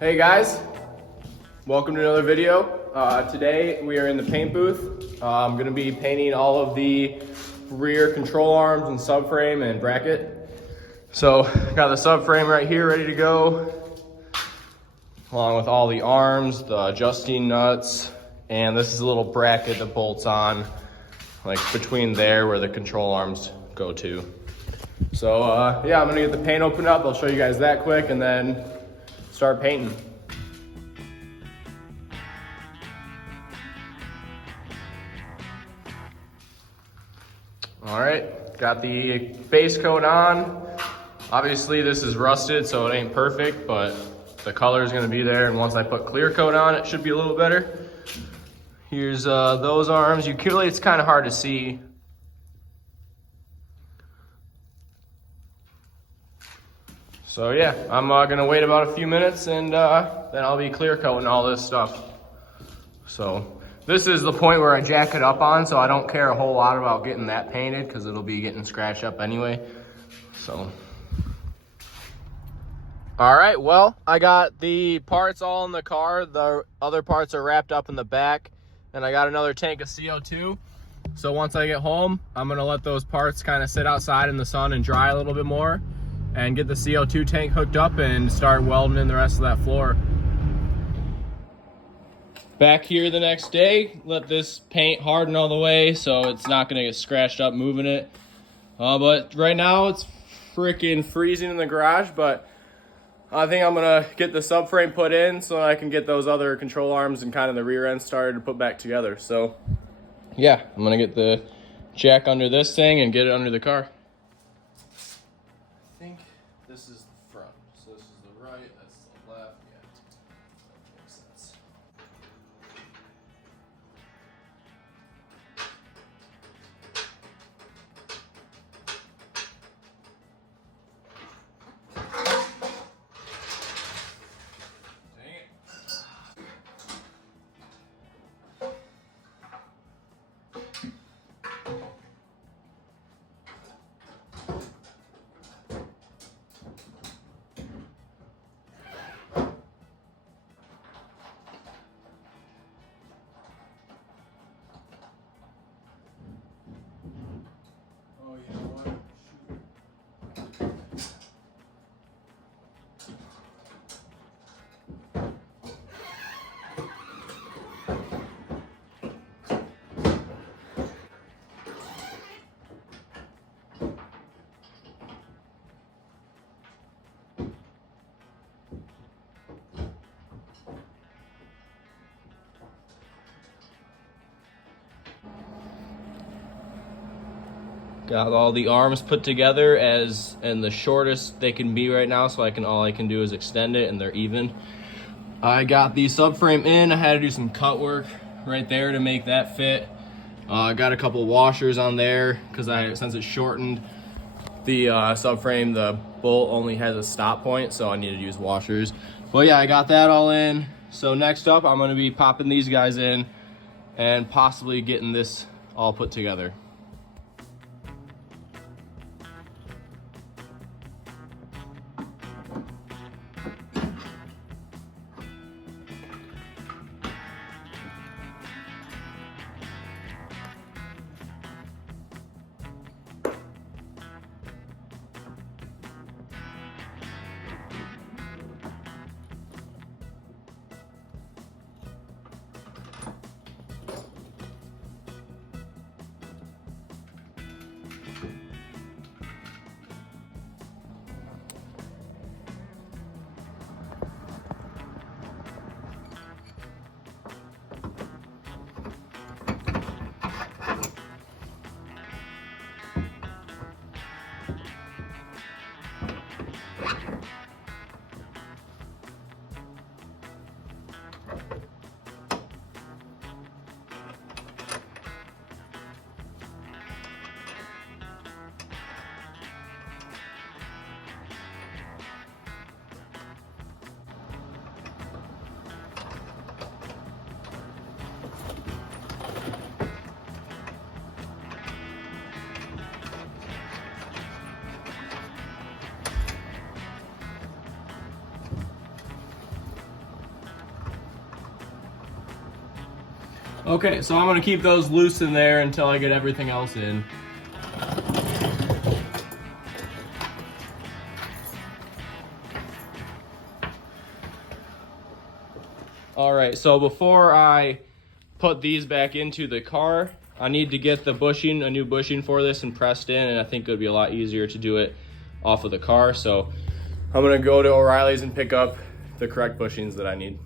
Hey guys, welcome to another video. Today we are in the paint booth. I'm going to be painting all of the rear control arms and subframe and bracket. So got the subframe right here ready to go, along with all the arms, the adjusting nuts, and this is a little bracket that bolts on like between there where the control arms go to. So yeah, I'm gonna get the paint opened up. I'll show you guys that quick and then start painting. All right, got the base coat on. Obviously this is rusted, so it ain't perfect, but the color is gonna be there, and once I put clear coat on, it should be a little better. Here's those arms. It's kind of hard to see. So yeah, I'm gonna wait about a few minutes and then I'll be clear coating all this stuff. So this is the point where I jack it up on, so I don't care a whole lot about getting that painted because it'll be getting scratched up anyway. So. All right, well, I got the parts all in the car. The other parts are wrapped up in the back, and I got another tank of CO2. So once I get home, I'm gonna let those parts kind of sit outside in the sun and dry a little bit more, and get the CO2 tank hooked up and start welding in the rest of that floor. Back here the next day, let this paint harden all the way so it's not gonna get scratched up moving it. But right now it's freaking freezing in the garage, but I think I'm gonna get the subframe put in so I can get those other control arms and kind of the rear end started to put back together. So yeah, I'm gonna get the jack under this thing and get it under the car. I think this is the front. So this is the right, that's the left. Yeah, that makes sense. Dang it. Oh, you know what? Got all the arms put together as and the shortest they can be right now, so all I can do is extend it and they're even. I got the subframe in. I had to do some cut work right there to make that fit. I got a couple washers on there because since it's shortened, the subframe, the bolt only has a stop point, so I need to use washers. But yeah, I got that all in. So next up, I'm gonna be popping these guys in and possibly getting this all put together. Okay, so I'm gonna keep those loose in there until I get everything else in. All right, so before I put these back into the car, I need to get the bushing, a new bushing for this and pressed in, and I think it would be a lot easier to do it off of the car. So I'm gonna go to O'Reilly's and pick up the correct bushings that I need.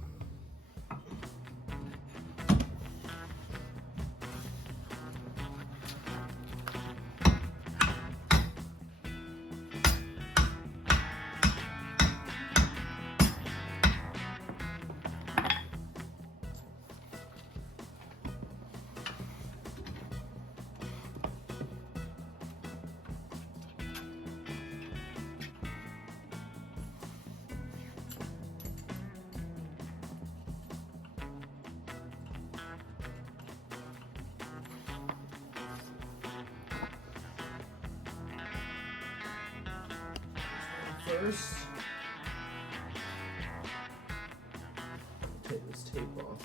First, take this tape off.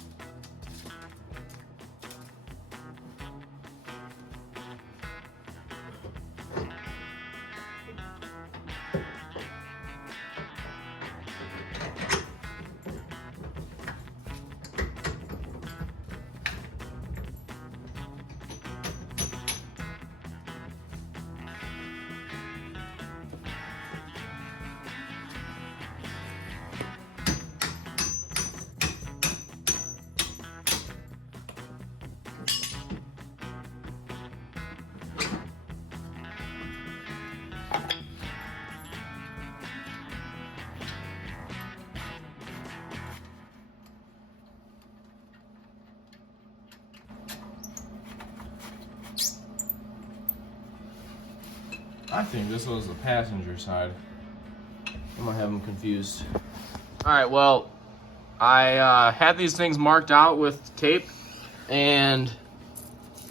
I think this was the passenger side. I'm gonna have them confused. All right, well, I had these things marked out with tape, and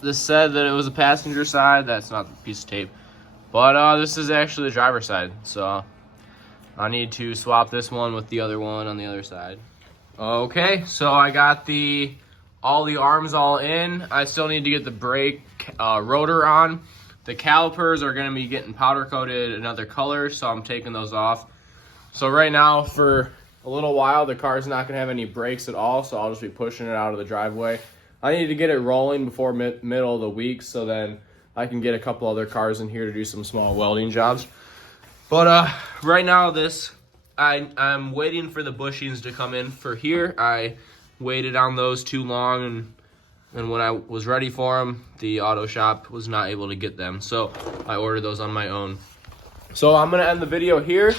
this said that it was the passenger side. That's not the piece of tape, but this is actually the driver's side. So I need to swap this one with the other one on the other side. Okay, so I got all the arms all in. I still need to get the brake rotor on. The calipers are gonna be getting powder coated another color, so I'm taking those off. So right now, for a little while, the car's not gonna have any brakes at all, so I'll just be pushing it out of the driveway. I need to get it rolling before middle of the week, so then I can get a couple other cars in here to do some small welding jobs. But right now, I'm waiting for the bushings to come in for here. I waited on those too long, and when I was ready for them, the auto shop was not able to get them. So I ordered those on my own. So I'm gonna end the video here.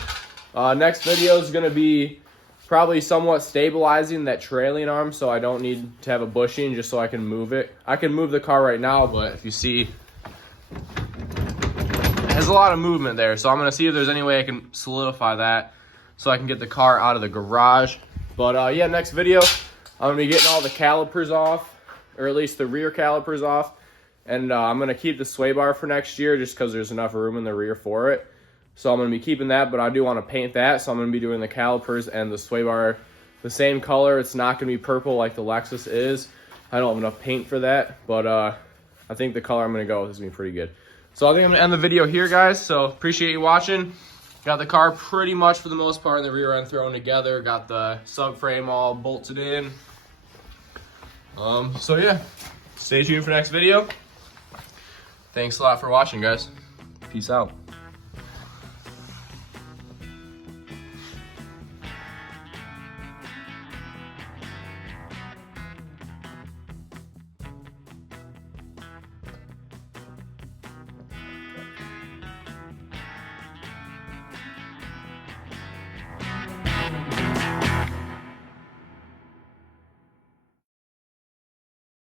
Next video is gonna be probably somewhat stabilizing that trailing arm, so I don't need to have a bushing, just so I can move it. I can move the car right now, but if you see, it has a lot of movement there. So I'm gonna see if there's any way I can solidify that so I can get the car out of the garage. But yeah, next video, I'm gonna be getting all the calipers off, or at least the rear calipers off. And I'm gonna keep the sway bar for next year just because there's enough room in the rear for it. So I'm gonna be keeping that, but I do wanna paint that. So I'm gonna be doing the calipers and the sway bar the same color. It's not gonna be purple like the Lexus is. I don't have enough paint for that, but I think the color I'm gonna go with is gonna be pretty good. So I think I'm gonna end the video here, guys. So appreciate you watching. Got the car pretty much for the most part in the rear end thrown together. Got the subframe all bolted in. So yeah, stay tuned for next video. Thanks a lot for watching, guys. Peace out.